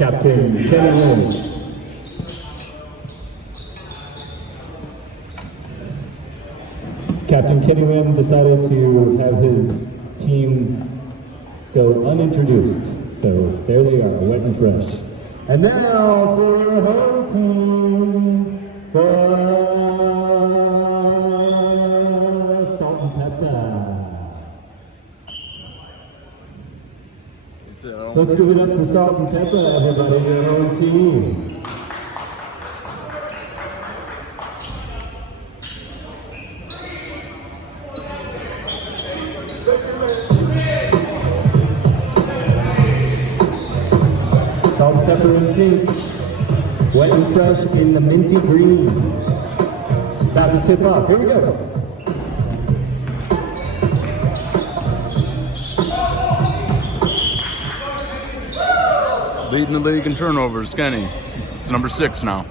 Captain Kenny Williams. Captain Kenny Wynn decided to have his team go unintroduced. So there they are, wet and fresh. And now for our home team, for Salt and Pepa. Let's give it up for Salt and Pepa, everybody, their home team. Salt and pepper in pink, wet and fresh in the minty green. About to tip off. Here we go. Leading the league in turnovers, Kenny. It's number 6 now.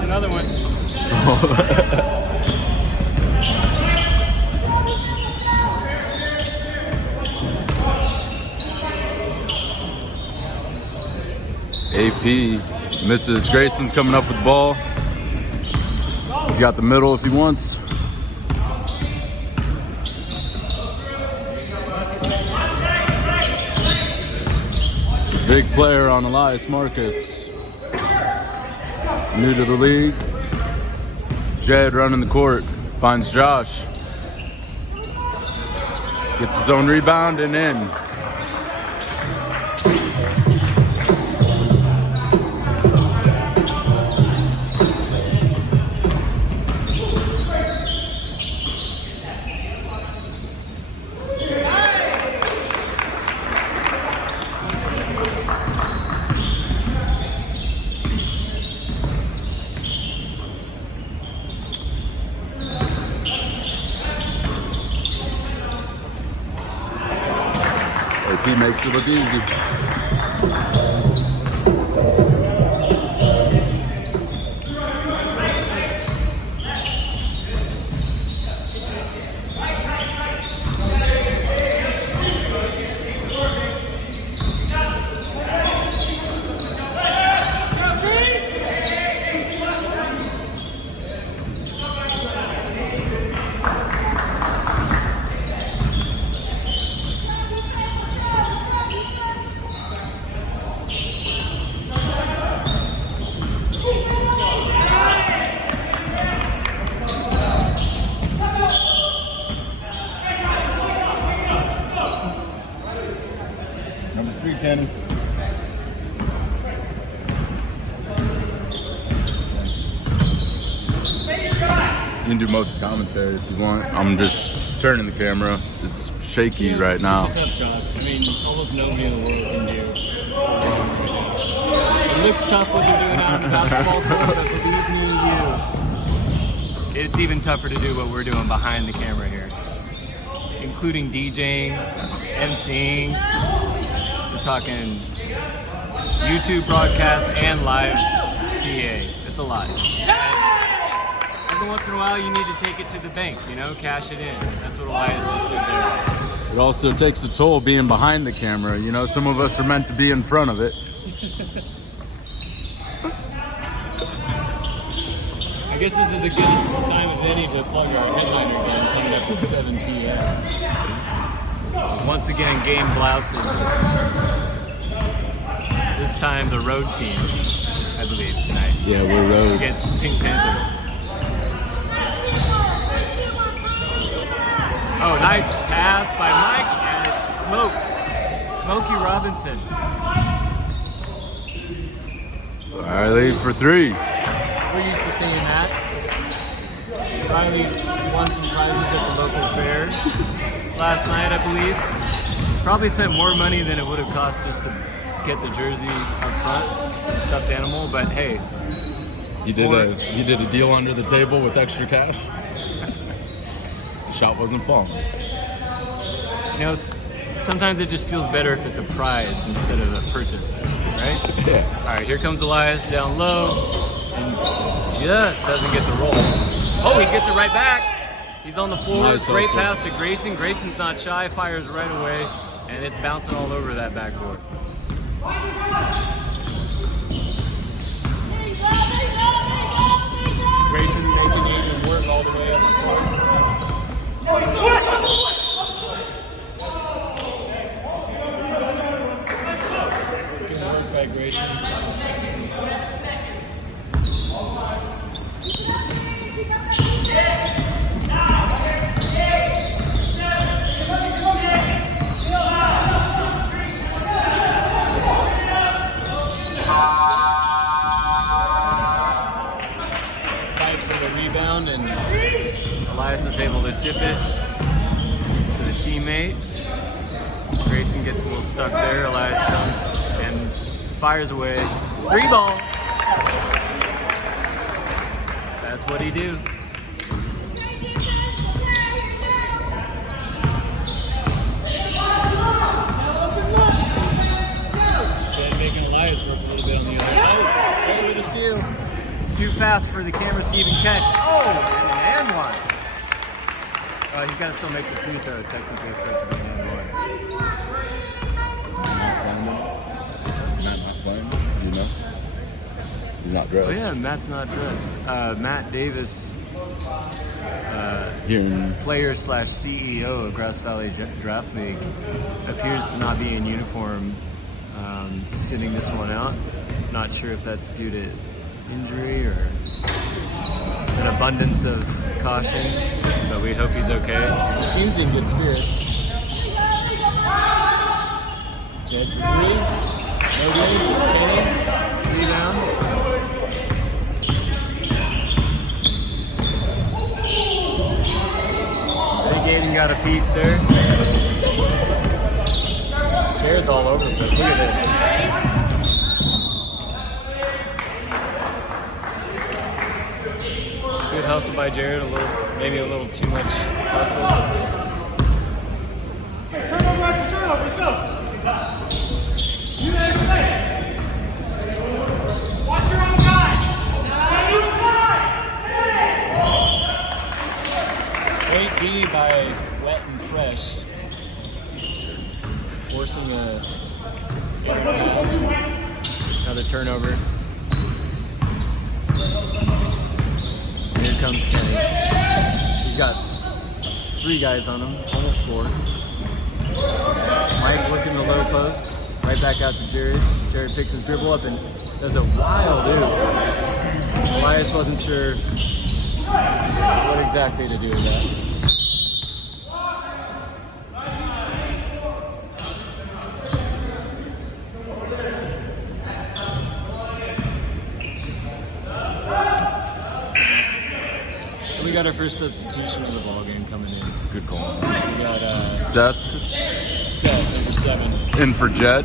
Another one. AP, Mrs. Grayson's coming up with the ball. He's got the middle if he wants. It's a big player on Elias Marcus. New to the league. Jed running the court, finds Josh. Gets his own rebound and in. AP makes it look easy. Number 3, Kenny. You can do most of the commentary if you want. I'm just turning the camera. It's shaky right now. It's a tough job. I mean, almost nobody in the world can do. It looks tough what they're doing out on the basketball court, but believe me, it's even tougher to do what we're doing behind the camera here, including DJing, MCing. We're talking YouTube broadcast and live PA. It's a lot. Every once in a while, you need to take it to the bank, you know, cash it in. That's what Elias just did there. It also takes a toll being behind the camera. You know, some of us are meant to be in front of it. I guess this is a good time as any to plug our headliner game coming up at 7 p.m. Once again, game blouses. This time the road team, I believe, tonight. Yeah, we're road. Against Pink Panthers. Oh, nice pass by Mike, and it's smoked. Smokey Robinson. Riley for 3. We're used to seeing that. Riley won some prizes at the local fair last night, I believe. Probably spent more money than it would have cost just to get the jersey up front, stuffed animal, but hey. He did a deal under the table with extra cash. The shot wasn't falling. You know, sometimes it just feels better if it's a prize instead of a purchase, right? Yeah. All right, here comes Elias down low, and just doesn't get the roll. Oh, he gets it right back. He's on the floor. Nice Great hustle. pass to Grayson. Grayson's not shy, fires right away, and it's bouncing all over that backboard. Grayson making Adrian work all the way up the court. Good work by Grayson. Fight for the rebound, and Elias is able to tip it to the teammate. Grayson gets a little stuck there. Elias comes and fires away. Three ball. That's what he do. Then making Elias work a little bit on the other. Oh, over the steal. Too fast for the camera to even catch. Oh, and one. He's got to still make the free throw technically for it to be an and one. Matt not playing, do you know? He's not dressed. Oh yeah, Matt's not dressed. Matt Davis, Here in player / CEO of Grass Valley Draft League, appears to not be in uniform, sitting this one out. Not sure if that's due to injury or an abundance of caution, but we hope he's okay. He seems in good spirits. Jed for three. No good. Kenny, rebound. Gaten got a piece there. Jared's all over the place. Look at this. Good hustle by Jared. Maybe a little too much hustle. Turnover after turnover, let's go. You guys play. Watch your own guy. Great D by Wet and Fresh. Forcing a another turnover. Here comes Kenny. He's got 3 guys on him, almost 4. Mike working the low post, right back out to Jared. Jared picks his dribble up and does a wild move. Elias wasn't sure what exactly to do with that. We got our first substitution of the ball game coming in. good call. We got Seth number 7. in for Jed.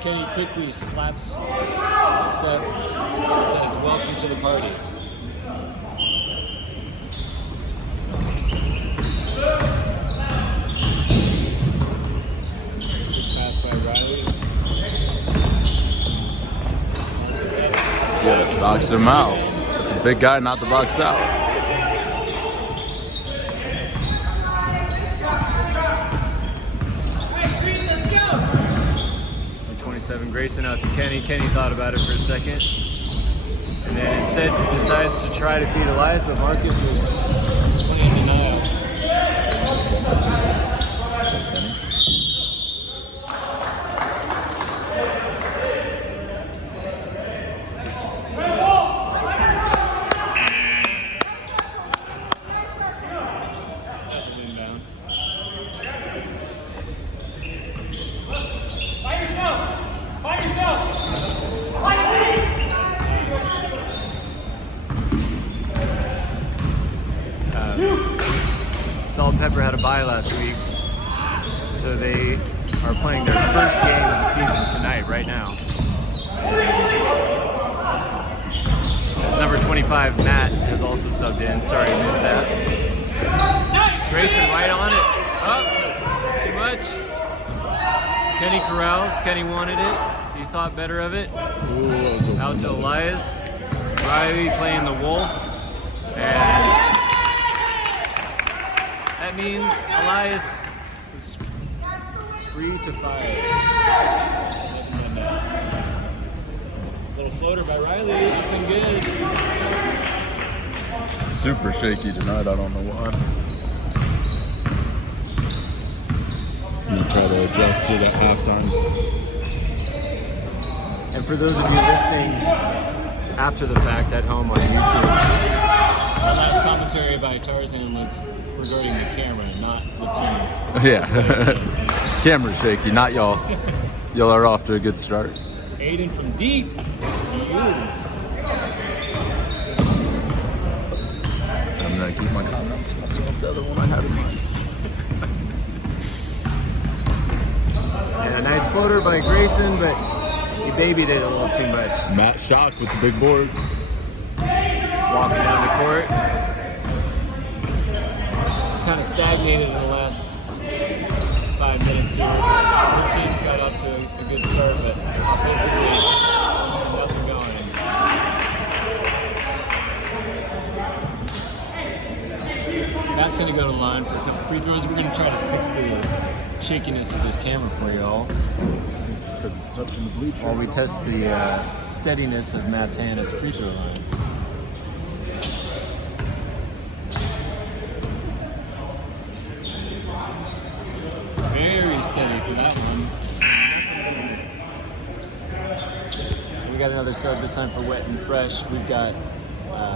Kenny quickly slaps Seth and says, "Welcome to the party." Good pass by Riley. Yeah, box him out. It's a big guy, not to box out. 27, Grayson out to Kenny. Kenny thought about it for a second. And then instead decides to try to feed Elias, but Marcus was playing in denial. Second inbound. By yourself! By yourself! By and Pepper had a bye last week, so they are playing their first game of the season tonight, right now. As number 25, Matt, has also subbed in. Sorry I missed that. Grayson right on it. Up. Too much. Kenny corrals. Kenny wanted it. He thought better of it. Ooh, Out to Elias. Riley playing the wolf. And that means Elias is 3 to 5. Little floater by Riley, looking good. super shaky tonight. I don't know why. I'm gonna try to adjust it at halftime. And for those of you listening after the fact at home on YouTube, the last commentary by Tarzan was regarding the camera, not the teams. Yeah. Camera's shaky, not y'all. Y'all are off to a good start. Aiden from deep. I'm gonna keep my comments to myself. The other one I had in mind. And a nice floater by Grayson, but he babied it a little too much. Matt shocked with the big board. Walking down the court. Kind of stagnated in the last 5 minutes here. The team's got off to a good start, but offensively, there's been nothing going. That's going to go to the line for a couple free throws. We're going to try to fix the shakiness of this camera for y'all while we test the steadiness of Matt's hand at the free throw line. Very steady for that one. We got another sub this time for Wet and Fresh. We've got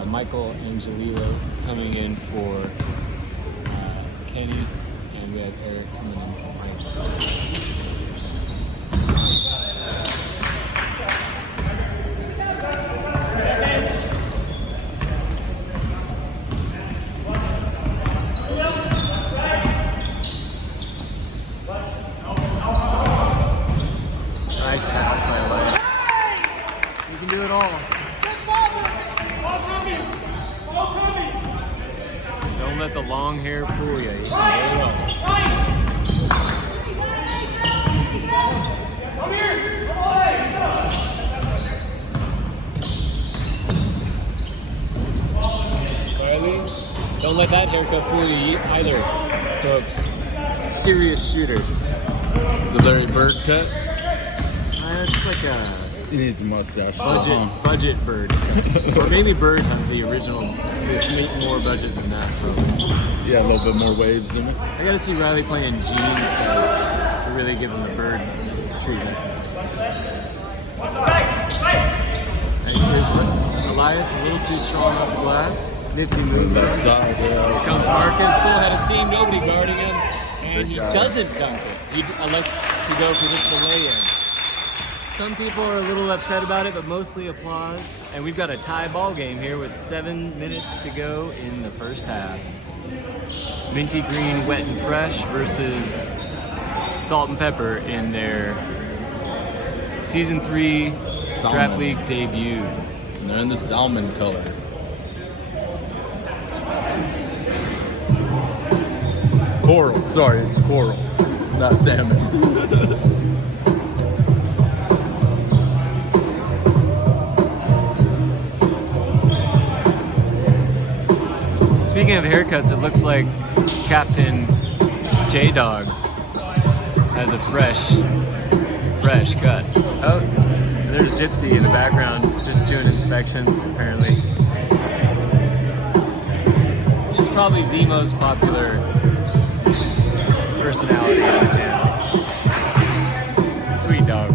Michael Angelillo coming in for Kenny, and we have Eric coming in for Mike. Nice pass by Elias. You can do it all. Don't let the long hair fool you. You can do it all. Riley, don't let that haircut fool you either, folks. Serious shooter. The Larry Bird cut. It's like a He needs a mustache. budget bird. Or maybe bird hunt, the original. Make more budget than that, probably. Yeah, a little bit more waves in it. I gotta see Riley playing jeans though, to really give him the bird treatment. And here's Elias, a little too strong off the glass. Nifty move. Left side, yeah. Comes Marcus, full head of steam, nobody guarding him. And Big he guy. doesn't dunk it. He elects to go for just the lay-in. Some people are a little upset about it, but mostly applause. And we've got a tie ball game here with 7 minutes to go in the first half. Minty Green, Wet and Fresh versus Salt and Pepper in their Season 3 Draft Salmon. League debut. And they're in the salmon color. Coral. Sorry, it's coral, not salmon. Speaking of haircuts, it looks like Captain J-Dog has a fresh cut. Oh, there's Gypsy in the background just doing inspections, apparently. She's probably the most popular personality on the channel. Sweet dog.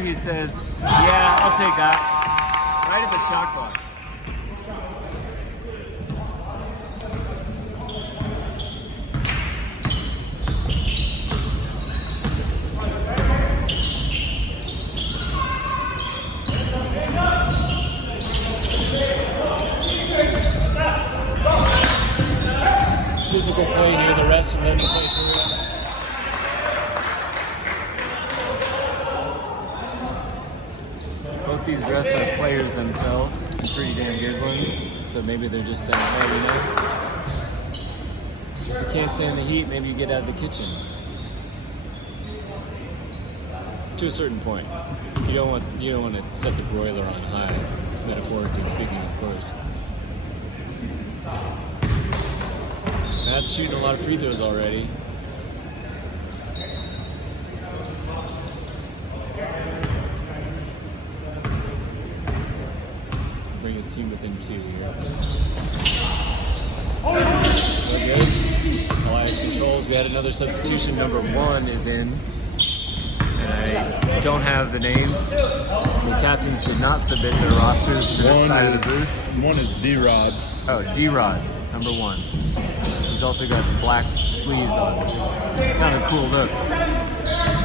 there, he says, yeah, I'll take that. Right at the shot clock. Physical play near the rest and then you play through it. Both these refs are players themselves, pretty damn good ones. So maybe they're just saying, hey, you know, you can't stand the heat, maybe you get out of the kitchen. To a certain point. You don't want to set the broiler on high, metaphorically speaking, of course. Matt's shooting a lot of free throws already. Bring his team within 2 here. So good. Elias controls. We had another substitution. Number 1 is in. And I don't have the names. The captains did not submit their rosters to this side of the booth. One is D-Rod. Oh, D-Rod, number 1. He's also got black sleeves on. Kind of a cool look.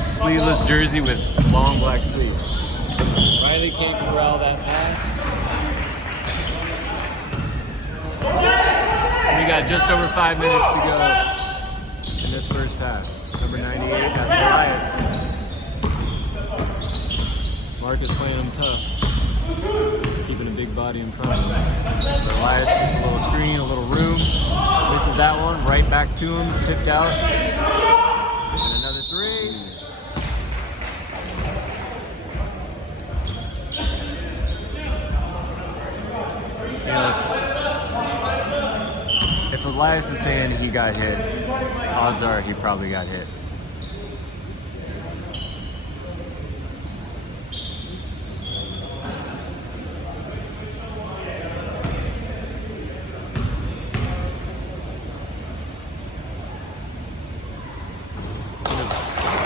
Sleeveless jersey with long black sleeves. Riley can't corral that pass. And we got just over 5 minutes to go in this first half. Number 98, that's Elias. Marcus playing him tough. Keeping a big body in front of him. But Elias gets a little screen, a little room. Misses that one, right back to him, tipped out. And another 3. If Elias is saying he got hit, odds are he probably got hit.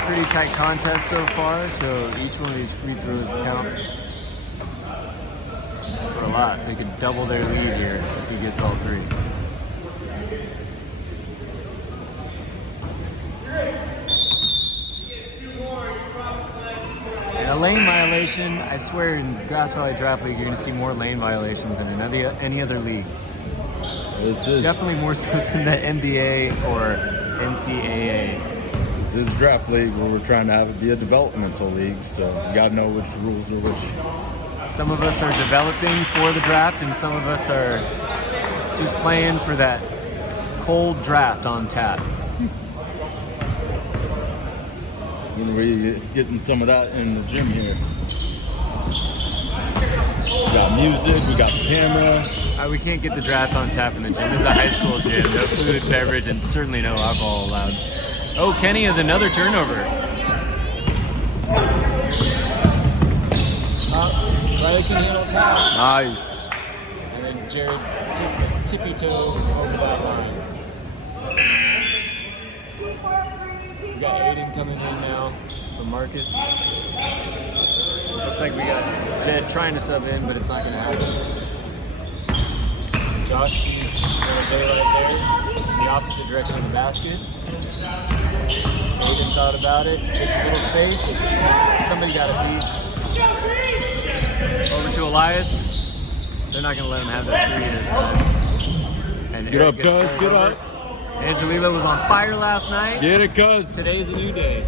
Pretty tight contest so far, so each one of these free throws counts for a lot. They could double their lead here if he gets all 3. And a lane violation, I swear in Grass Valley Draft League you're going to see more lane violations than in any other league. This is Definitely more so than the NBA or NCAA. This is draft league where we're trying to have it be a developmental league, so you gotta know which rules are which. Some of us are developing for the draft, and some of us are just playing for that cold draft on tap. We're gonna be getting some of that in the gym here. We got music, we got the camera. We can't get the draft on tap in the gym. This is a high school gym, no food, beverage, and certainly no alcohol allowed. Oh, Kenny with another turnover. Riley can handle the pass. Nice. And then Jared just a tippy toe over that line. We got Aiden coming in now for Marcus. Looks like we got Jed trying to sub in, but it's not going to happen. Josh sees daylight there, in the opposite direction of the basket. Aiden thought about it, gets a little space. Somebody got a piece. Over to Elias. They're not going to let him have that 3 this time. And Get Eric up, gets cuz, pulled get over. up. Angelilo was on fire last night. Get it, cuz. Today's a new day.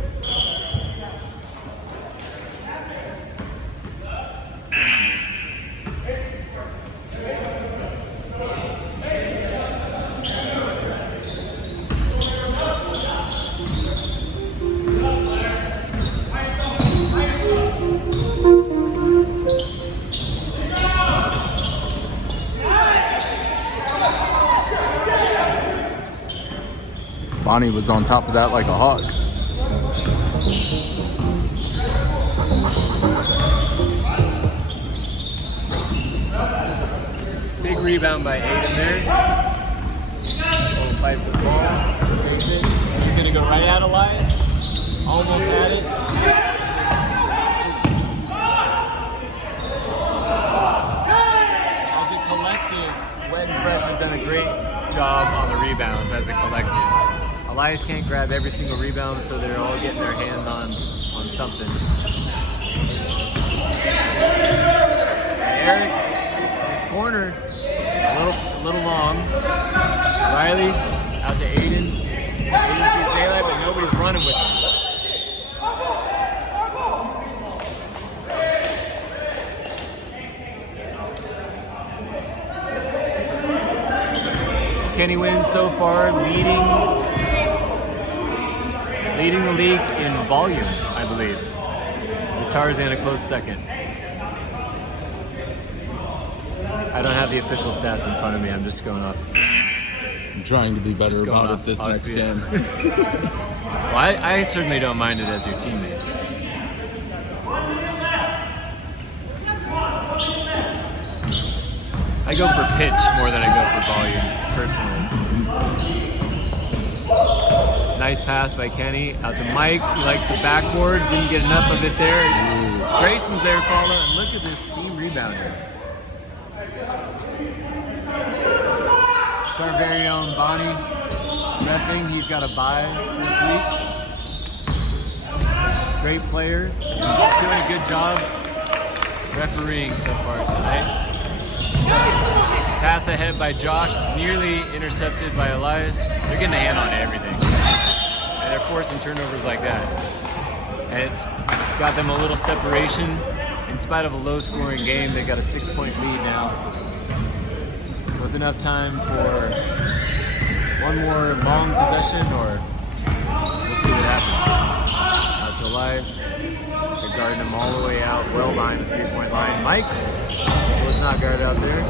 Boni was on top of that like a hawk. Big rebound by Aiden there. Little fight for the ball. Takes it. He's going to go right at Elias. Almost had it. done a great job on the rebounds as a collective. Elias can't grab every single rebound, so they're all getting their hands on something. Eric, it's cornered, a little long. Riley out to Aiden. Aiden sees daylight, but nobody's running with him. Kenny wins so far, leading the league in volume, I believe. With Tarzan a close second. I don't have the official stats in front of me. I'm just going off. I'm trying to be better about it this next game. Well, I certainly don't mind it as your teammate. I go for pitch more than I go for volume, personally. Nice pass by Kenny. Out to Mike. He likes the backboard. Didn't get enough of it there. Grayson's there, follow. And look at this team rebounder. It's our very own Boni reffing. He's got a bye this week. Great player. Doing a good job refereeing so far tonight. Pass ahead by Josh, nearly intercepted by Elias. They're getting a hand on everything. And they're forcing turnovers like that. And it's got them a little separation. In spite of a low-scoring game, they got a 6-point lead now. With enough time for one more long possession, or we'll see what happens. Out to Elias. They're guarding him all the way out, well behind the three-point line. Mike was not guarded out there.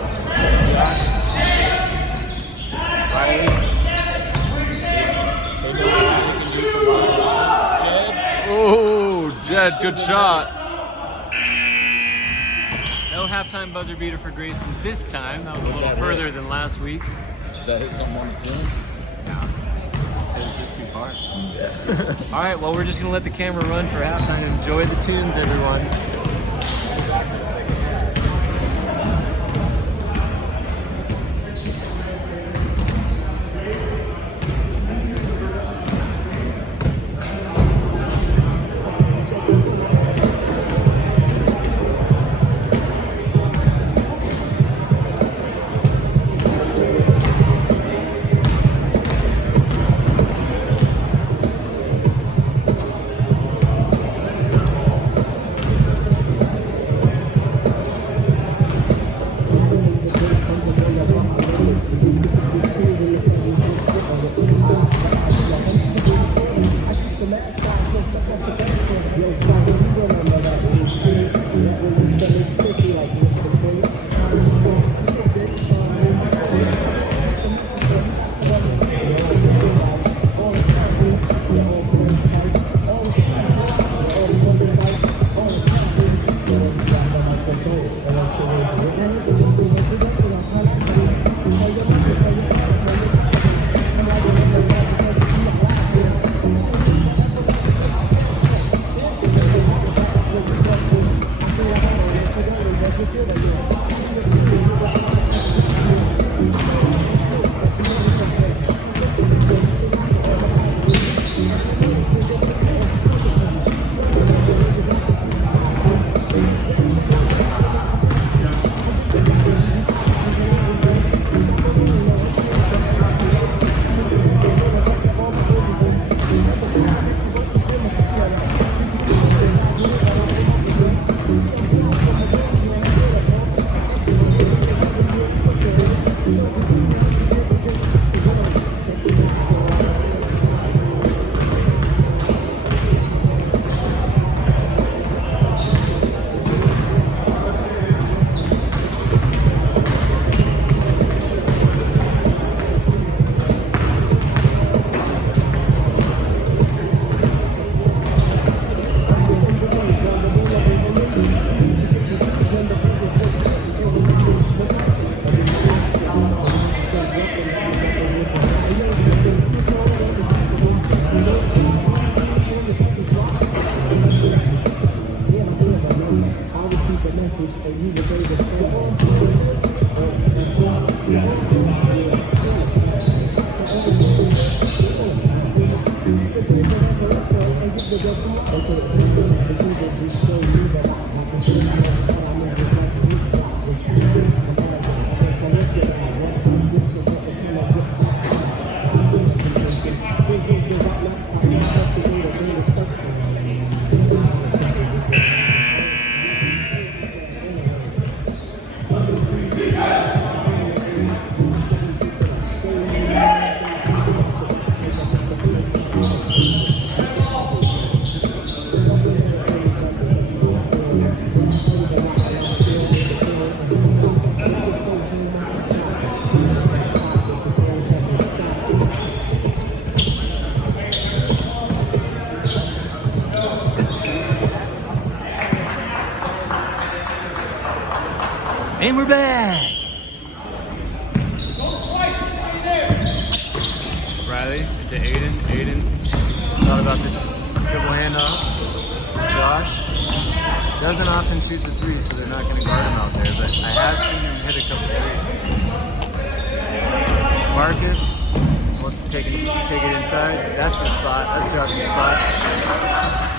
Josh. Riley. Jed. Oh, Jed, good shot. No halftime buzzer beater for Grayson this time. That was a little further than last week's. Did that hit someone on the ceiling? No. It was just too far. Yeah. All right, well, we're just going to let the camera run for halftime. Enjoy the tunes, everyone. message, and you were able to we're back. Riley into Aiden. Aiden thought about the dribble handoff. Josh doesn't often shoot the three, so they're not going to guard him out there, but I have seen him hit a couple threes. Marcus wants to take it inside. That's his spot. That's Josh's spot.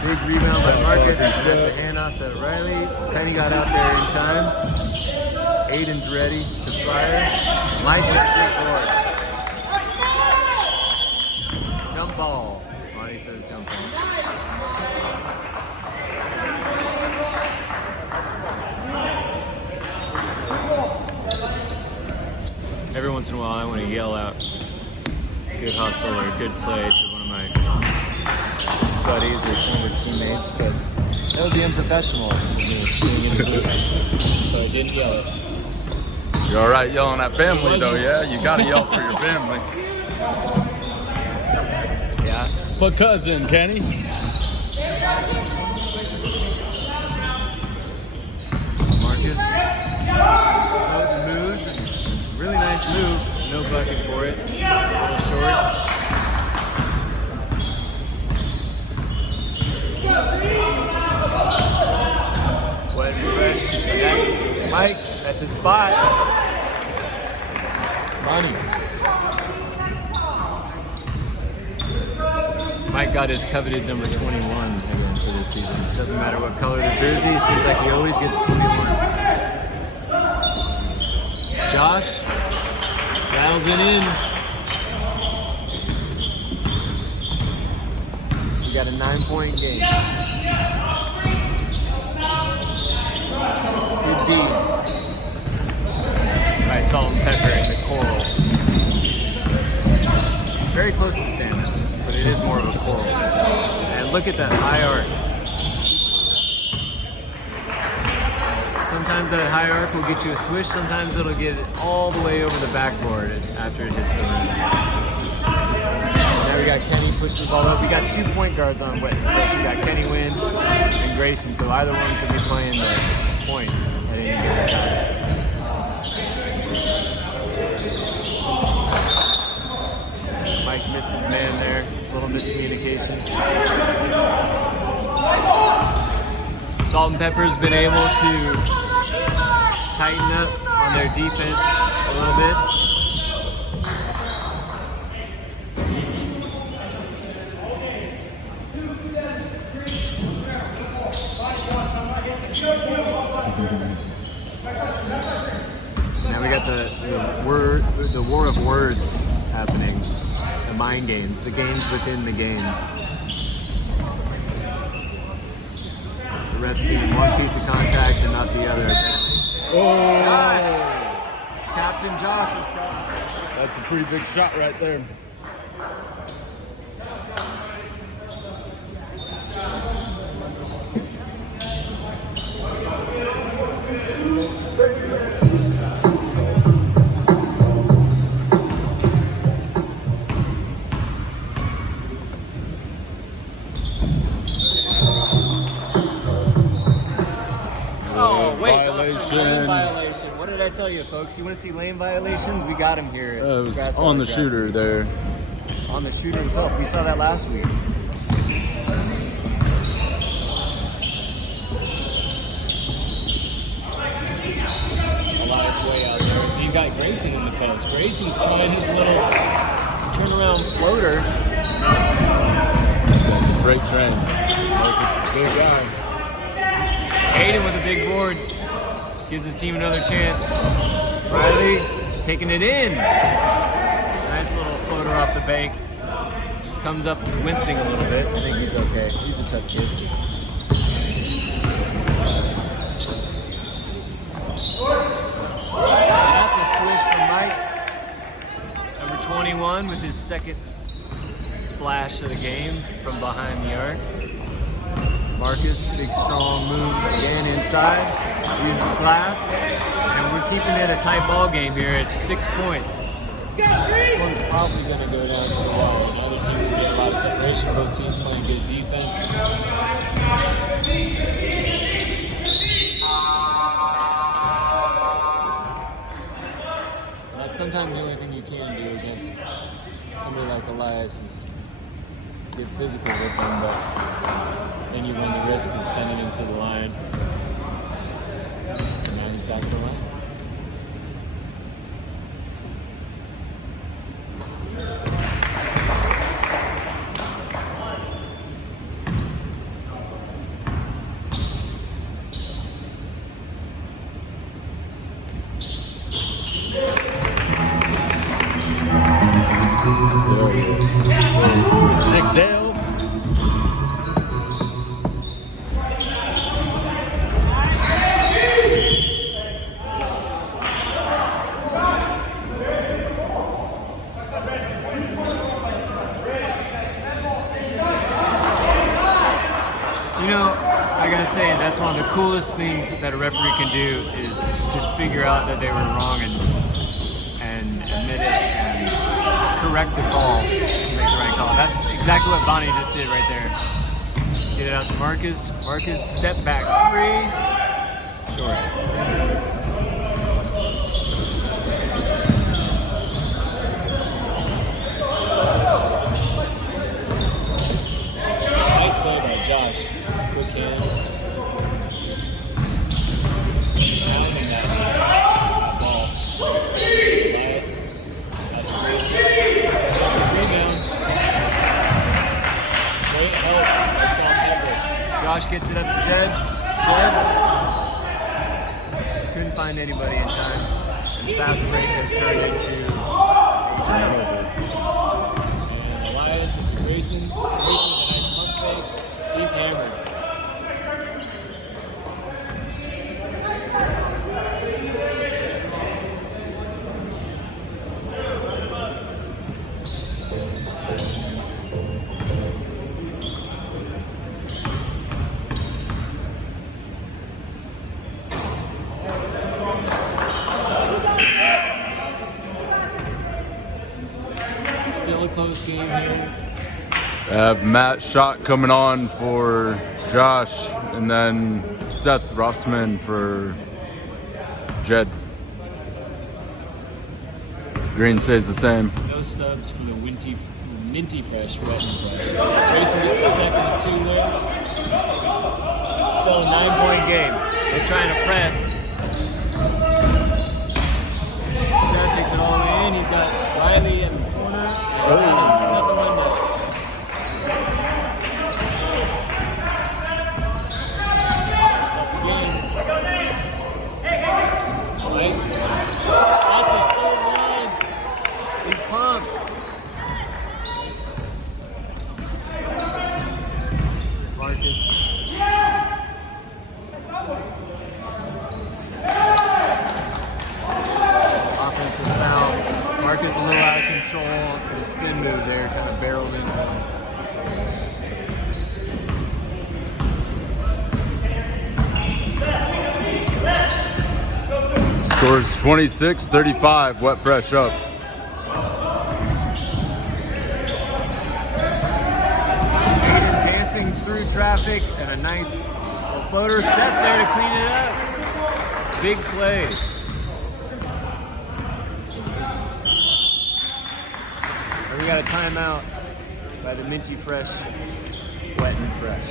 Big rebound by Marcus. That's a handoff to Riley. Penny got out there in time. Aiden's ready to fire. Mike with the board. Jump ball. Boni says jump ball. Every once in a while I want to yell out good hustle or good play to one of my buddies or former teammates, but that would be unprofessional of me being in the booth. So I didn't yell it. You're all right yelling at family though, yeah? You gotta yell for your family. Yeah. But cousin, Kenny. Marcus moves. Really nice move. No bucket for it. A little short. Wet and fresh. That's Mike. That's his spot. Boni. Mike got his coveted number 21 again for this season. Doesn't matter what color the jersey, it seems like he always gets 21. Josh rattles it in. We got a 9-point game. Good D. By Salt and Pepper in the coral. Very close to salmon, but it is more of a coral. And look at that high arc. Sometimes that high arc will get you a swish, sometimes it'll get it all the way over the backboard after it hits the rim. Now we got Kenny pushing the ball up. We got 2 point guards on wet and fresh. We got Kenny Wynn and Grayson, so either one could be playing the point at any given time. Mike missed his man there. A little miscommunication. Salt and Pepper's been able to tighten up on their defense a little bit. Now we got the war of words happening. The mind games, the games within the game. The ref's seeing one piece of contact and not the other, apparently. Oh, Josh! Captain Josh is fouled. That's a pretty big shot right there. Oh, wait. Violation. Lane violation. What did I tell you, folks? You want to see lane violations? We got him here. At It was Grasswater on the Grass. shooter there. On the shooter himself. We saw that last week. Elias way out there. You got Grayson in the post. Grayson's trying his little turnaround floater. That's a freight train. Like it's a big guy. Aiden with a big board. Gives his team another chance. Riley taking it in. Nice little floater off the bank. Comes up wincing a little bit. I think he's okay. He's a tough kid. That's a swish from Mike. Number 21 with his second splash of the game from behind the arc. Marcus, big strong move again inside. Uses glass. And we're keeping it a tight ball game here. It's 6 points. This one's probably going to go down to the wire. Another team will get a lot of separation. Both teams playing good defense. sometimes the only thing you can do against somebody like Elias is get physical with him, but then you run the risk of sending him to the line. And now he's back to the line. Nick Dale. You know, I gotta say, that's one of the coolest things that a referee can do is just figure out that they were wrong and admit it and correct the call to make the right call. That's exactly what Boni just did right there. Get it out to Marcus. Marcus, step back three. Short. Nice play by Josh. Quick hands. Just pounding that ball. Nice. That's crazy. That's a rebound. Great help by Sean Pepa. Josh gets it up to Jed. Jed couldn't find anybody in time. And the fast break has turned into a turnover. And Elias is Grayson. Grayson's a nice pump fake. He's hammered. Still a close game here. I have Matt Schott coming on for Josh, and then Seth Rossman for Jed. Green stays the same. No stubs for the minty fresh, wet and fresh. Grayson gets the second of 2 win. Still a 9-point game. They're trying to press. Seth takes it all the way in. He's got Riley in the corner. And nothing but net. That's the game. Right? That's his third one. He's pumped. Marcus. Offensive foul. Marcus a little out of control. The spin move there kind of barreled into him. Scores 26-35, wet fresh up. Dancing through traffic and a nice floater set there to clean it up. Big play. And we got a timeout by the Minty Fresh, Wet and Fresh.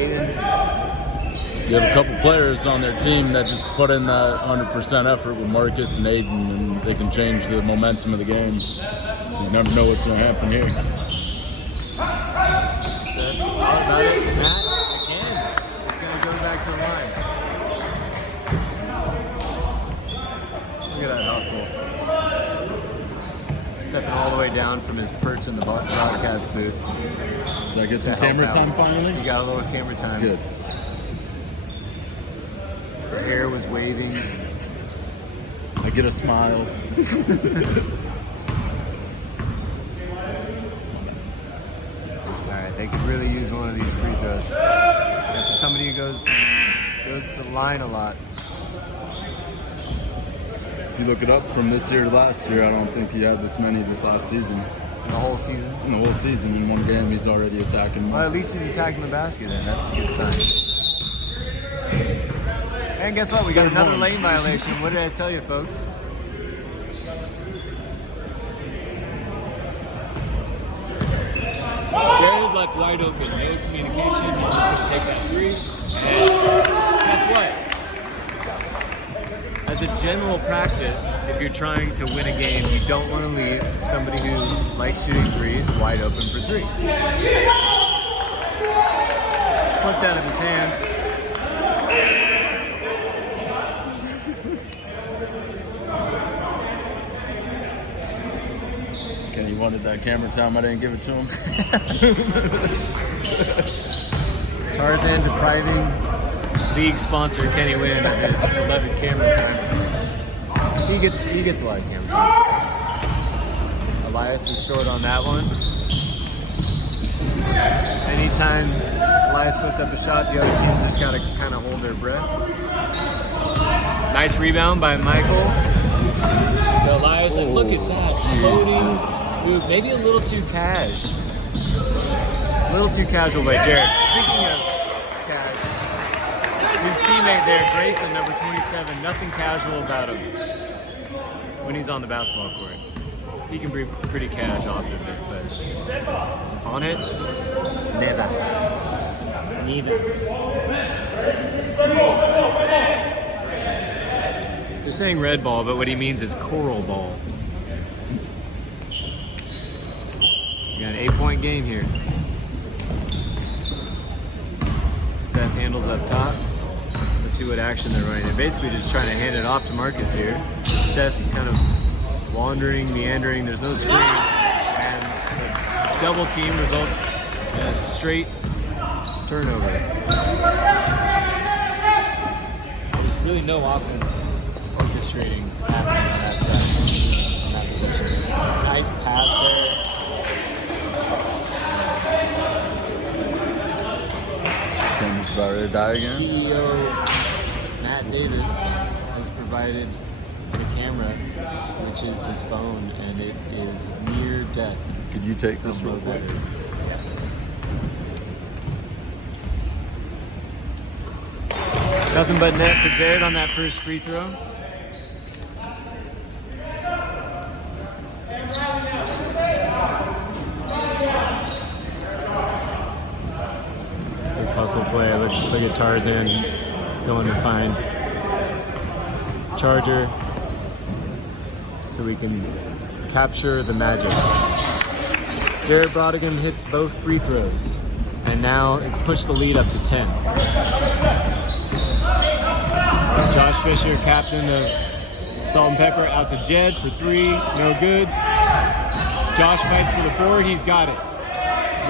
Aiden. You have a couple players on their team that just put in that 100% effort with Marcus and Aiden, and they can change the momentum of the game. So you never know what's going to happen here. All about it. Matt, again, he's going to go back to the line. Look at that hustle. Stepping all the way down from his perch in the broadcast booth. Did I get some camera time finally? You got a little camera time. Good. Her hair was waving. I get a smile. Alright, they could really use one of these free throws. And for somebody who goes to the line a lot. If you look it up from this year to last year, I don't think he had this many this last season. In the whole season? In the whole season, in one game, he's already attacking. Well, at least he's attacking the basket then. That's a good sign. And guess what? We got another lane violation. What did I tell you, folks? Jared left wide open. No communication. He's just going to take that three. And guess what? As a general practice, if you're trying to win a game, you don't want to leave somebody who likes shooting threes wide open for three. Slipped out of his hands. Kenny wanted that camera time, I didn't give it to him. Tarzan depriving league sponsor Kenny Wynn of his beloved camera time. He gets a lot of camera time. Elias was short on that one. Anytime Elias puts up a shot, the other team's just got to kind of hold their breath. Nice rebound by Michael to Elias, and look at that floating move. Maybe a little too cash. A little too casual by Jared. Speaking of cash, his teammate there, Grayson, number 27, nothing casual about him when he's on the basketball court. He can be pretty cash off of it, but on it, never. Neither. They're saying red ball, but what he means is coral ball. You got an 8-point game here. Seth handles up top. Let's see what action they're running. They're basically just trying to hand it off to Marcus here. Seth is kind of wandering, meandering. There's no screen. And the double team results in a straight turnover. There's really no offense orchestrating happening on that side, on that position. Nice pass there. Kenny's about ready to die again. CEO Matt Davis has provided the camera, which is his phone, and it is near death. Could you take this real quick? Yeah. Nothing but net for Jared on that first free throw. This hustle play, look at Tarzan going to find Charger so we can capture the magic. Jared Brodigan hits both free throws, and now it's pushed the lead up to 10. Josh Fisher, captain of Salt and Pepper, out to Jed for three, no good. Josh fights for the board, he's got it.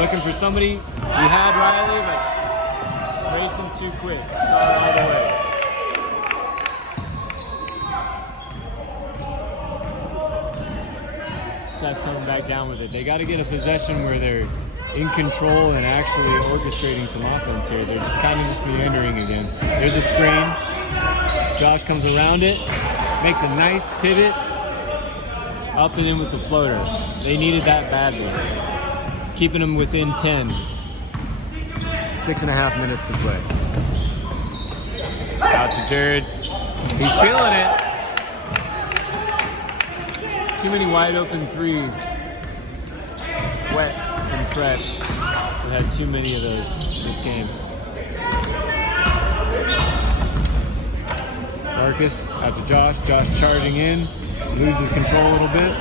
Looking for somebody, he had Riley, but racing too quick, saw it all the way. Seth coming back down with it. They got to get a possession where they're in control and actually orchestrating some offense here. They're kind of just meandering again. There's a screen. Josh comes around it, makes a nice pivot, up and in with the floater. They needed that badly. Keeping them within 10. 6.5 minutes to play. Out to Jared. He's feeling it. Too many wide open threes. Wet and fresh. We had too many of those in this game. Marcus out to Josh. Josh charging in, loses control a little bit.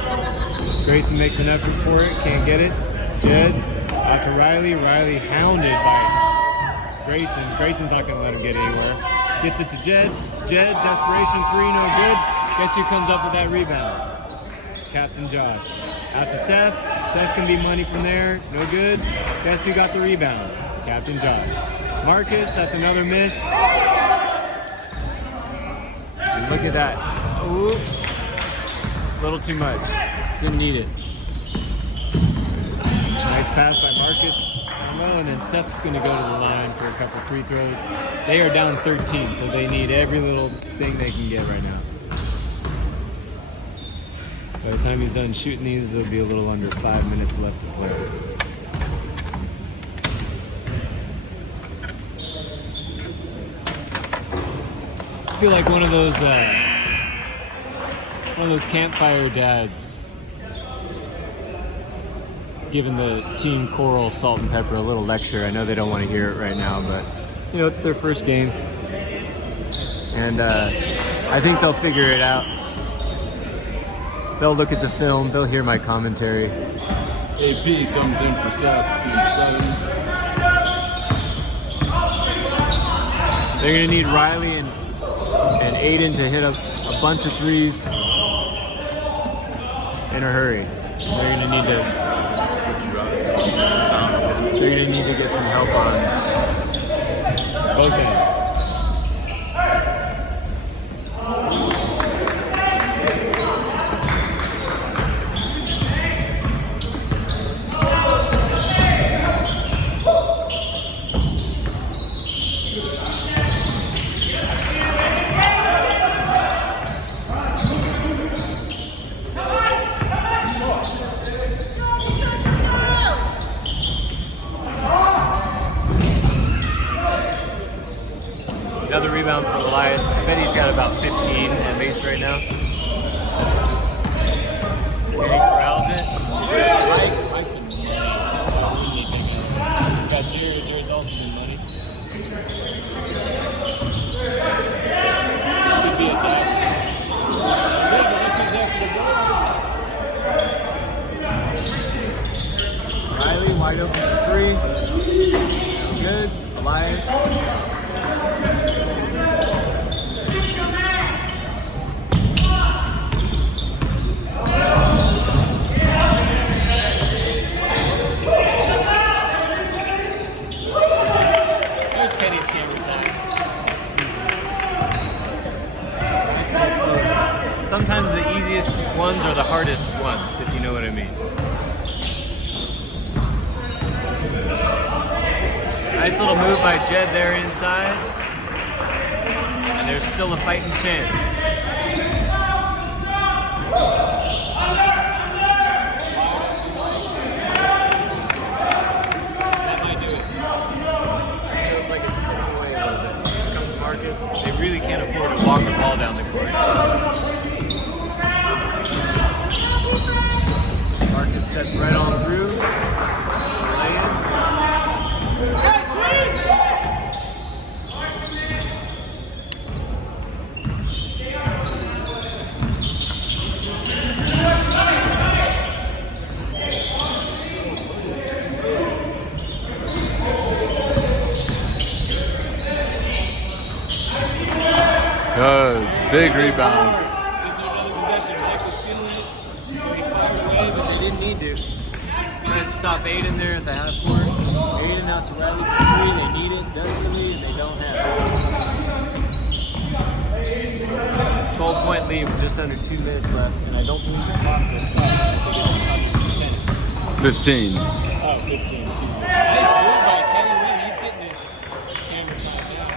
Grayson makes an effort for it, can't get it. Jed out to Riley. Riley hounded by Grayson. Grayson's not going to let him get anywhere. Gets it to Jed. Jed, desperation three, no good. Guess who comes up with that rebound? Captain Josh. Out to Seth. Seth can be money from there. No good. Guess who got the rebound? Captain Josh. Marcus, that's another miss. And look at that. Ooh. A little too much. Didn't need it. Nice pass by Marcus. And then Seth's going to go to the line for a couple free throws. They are down 13, so they need every little thing they can get right now. By the time he's done shooting these, there'll be a little under 5 minutes left to play. I feel like one of those campfire dads giving the team Coral Salt and Pepper a little lecture. I know they don't want to hear it right now, but you know, it's their first game, and I think they'll figure it out. They'll look at the film, they'll hear my commentary. AP comes in for Seth. They're gonna need Riley and Aiden to hit a bunch of threes in a hurry. They're gonna need to get some help on both ends. Another rebound for Elias. I bet he's got about 15 at least right now. And he corrals it. Mike's been money. He's got Jared. Jared's also been money. This could be a tie. Riley wide open for three. Good. Elias. Sometimes the easiest ones are the hardest ones, if you know what I mean. Nice little move by Jed there inside. And there's still a fighting chance. That might do it. Feels like it's slipping away a little bit. Here comes Marcus. They really can't afford to walk the ball down the court. Marcus steps right on through. Lay in. Cuz, big rebound. Tries to stop Aiden there at the half court. Aiden out to Riley for three. They need it desperately, and they don't have it. 12-point lead with just under 2 minutes left, and I don't believe the clock will stop. So it's 10. 15. Oh, 15. Excuse me. Nice move by Kenny Lynn. He's getting his camera time now.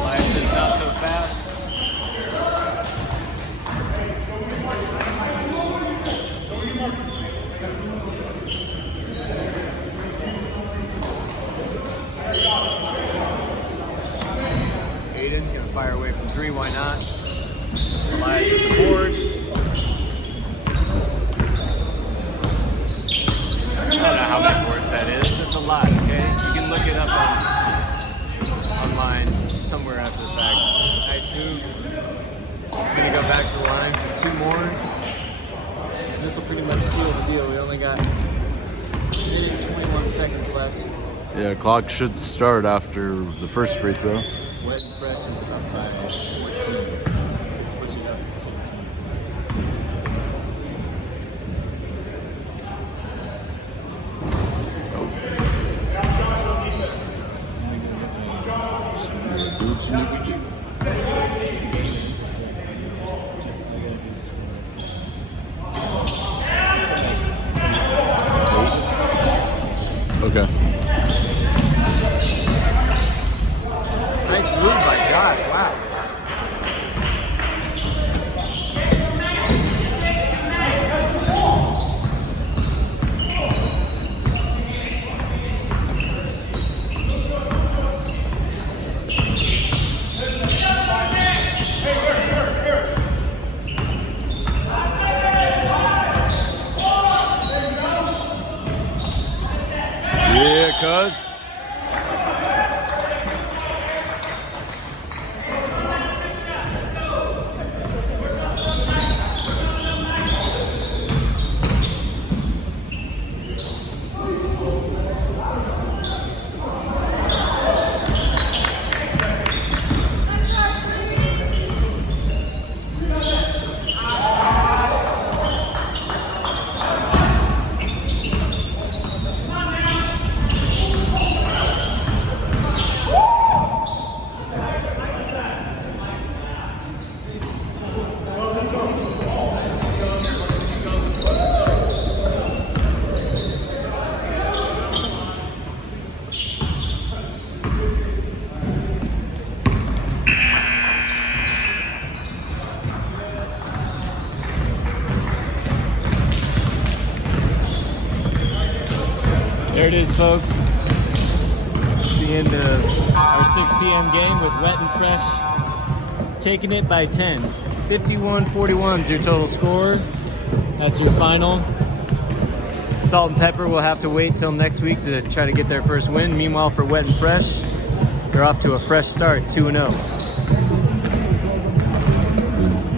Elias says not so fast. Aiden gonna fire away from three, why not? Elias at the board. I don't know how many boards that is. That's a lot, okay? You can look it up online. 2 more. This will pretty much seal the deal. We only got 21 seconds left. Yeah, clock should start after the first free throw. Wet and Fresh is up by 14, pushing it up to 16. Do what you need to do. Okay. Nice move by Josh. Wow. Yeah, cuz. There it is, folks. The end of our 6 p.m. game with Wet and Fresh taking it by 10. 51-41 is your total score. That's your final. Salt and Pepper will have to wait till next week to try to get their first win. Meanwhile, for Wet and Fresh, they're off to a fresh start, 2-0.